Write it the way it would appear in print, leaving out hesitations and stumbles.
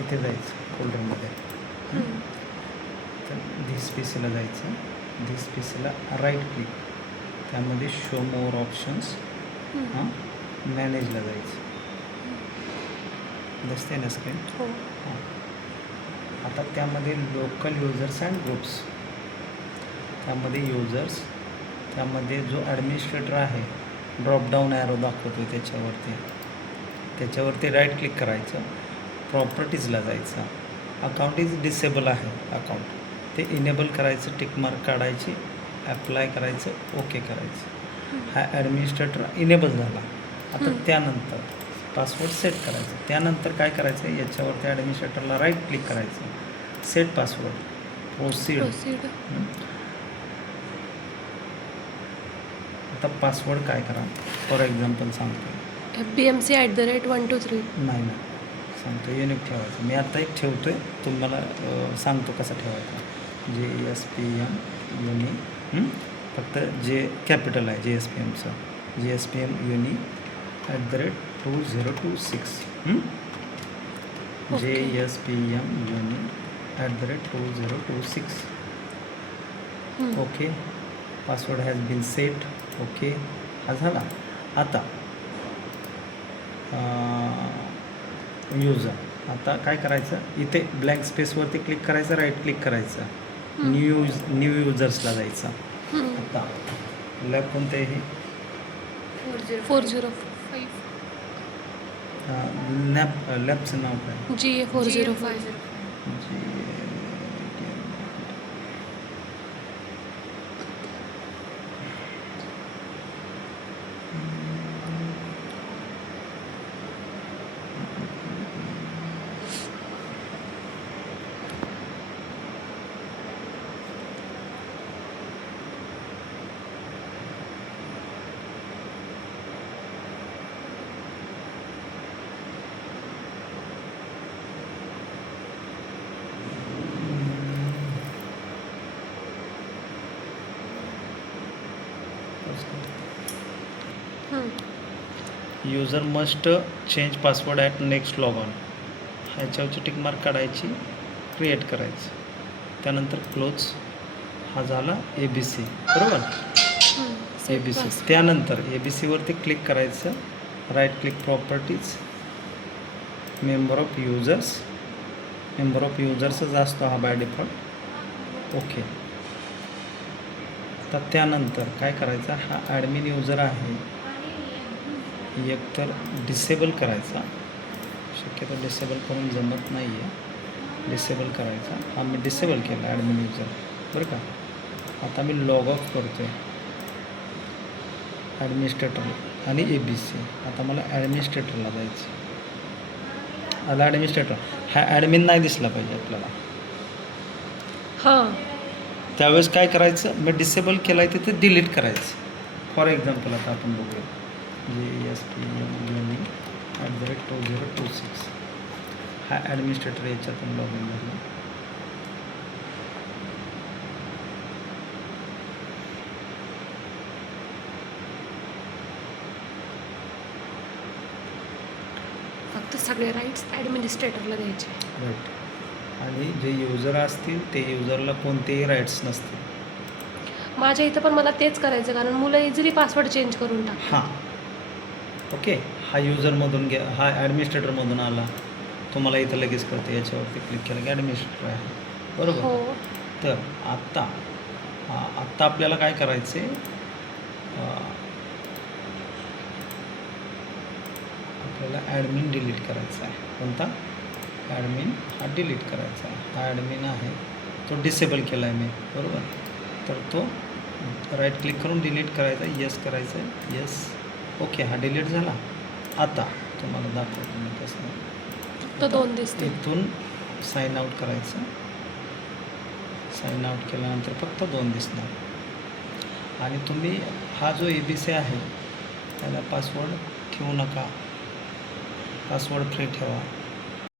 इथे जायचं फोल्डरमध्ये. तर धिस पी सीला जायचं. धिस पी सीला राईट क्लिक, त्यामध्ये शो मोर ऑप्शन्स, मॅनेजला जायचं. दिसते ना स्क्रीन? हो. हां. आता त्यामध्ये लोकल युजर्स अँड ग्रुप्स, त्यामध्ये युजर्स, त्यामध्ये जो ॲडमिनिस्ट्रेटर आहे ड्रॉपडाऊन ॲरो दाखवतो त्याच्यावरती राईट क्लिक करायचं. प्रॉपर्टीजला जायचं. अकाउंट इज डिसेबल आहे अकाउंट, ते इनेबल करायचं, टिकमार्क काढायची, ॲप्लाय करायचं, ओके करायचं. हा ॲडमिनिस्ट्रेटर इनेबल झाला. आता त्यानंतर पासवर्ड सेट करायचं. त्यानंतर काय करायचं, याच्यावरती ॲडमिनिस्ट्रेटरला राईट क्लिक करायचं, सेट पासवर्ड, प्रोसीड. आता पासवर्ड काय करा, फॉर एक्झाम्पल सांगतो, FBMC@123. नाही सांगतो, युनिक ठेवायचं. मी आता एक ठेवतो आहे, तुम्हाला सांगतो कसा ठेवायचा. JSPM युनी, फक्त जे कॅपिटल आहे JSPMचं, JSPM uni @2026. JSPM uni @2026. Okay, password has been set. Okay, हा झाला. आता युजर, आता काय करायचं, इथे ब्लँक स्पेसवरती क्लिक करायचं, राईट क्लिक करायचं, न्यू युजर्सला जायचं. आता लॅब कोणतं आहे हे? 405. लॅबचं नाव काय? GA405. User must change password at next log on, ह्याच्यावरची टिकमार्क काढायची, क्रिएट करायचं, त्यानंतर क्लोज. हा झाला ABC, बरोबर? ABC. त्यानंतर ABCवरती क्लिक करायचं, right click, properties, member of युजर्सच असतो हा बाय डिफॉल्ट. ओके. तर त्यानंतर काय करायचं, हा ॲडमिन युजर आहे, एकतर डिसेबल करायचा, शक्यतो डिसेबल करून जमत नाही आहे, डिसेबल करायचा. हा मी डिसेबल केला ॲडमिन युजर, बरं का. आता मी लॉग ऑफ करतो आहे ॲडमिनिस्ट्रेटर आणि ABC. आता मला ॲडमिनिस्ट्रेटरला जायचं. आला ॲडमिनिस्ट्रेटर, हा ॲडमिन नाही दिसला पाहिजे आपल्याला. हां, त्यावेळेस काय करायचं, मी डिसेबल केला आहे तिथे डिलीट करायचं. फॉर एक्झाम्पल आता आपण बघूया, JSPM युनी @2026. हा ॲडमिनिस्ट्रेटर याच्यातून लॉग इन झाला. फक्त सगळे राईट्स ॲडमिनिस्ट्रेटरला द्यायचे. राईट. आणि जे युजर असतील ते युजरला कोणतेही राईट्स नसतील. माझ्या इथं पण मला तेच करायचं, कारण मुलं इझिली पासवर्ड चेंज करून टाकतात. हां, ओके. हा युजरमधून हा ॲडमिनिस्ट्रेटरमधून आला, तुम्हाला इथं लगेच कळतं, याच्यावरती क्लिक केलं की ॲडमिनिस्ट्रेटर आहे, बरोबर? हो. तर आत्ता आपल्याला काय करायचं आहे, आपल्याला ॲडमिन डिलीट करायचा आहे. कोणता ॲडमिन? हा डिलीट करायचा आहे. हा ॲडमिन आहे, तो डिसेबल केला आहे मी, बरोबर? तर तो राईट क्लिक करून डिलीट करायचा, येस करायचं, येस. ओके, हा डिलीट झाला. आता तुम्हाला दाखवतो मी कसं. तो 2 दिसते. इथून साइन आउट करायचं. साइन आउट केल्यानंतर फक्त 2 दिसणार. आणि तुम्ही हा जो ABC आहे त्याला पासवर्ड ठेवू नका, पासवर्ड फ्री ठेवा.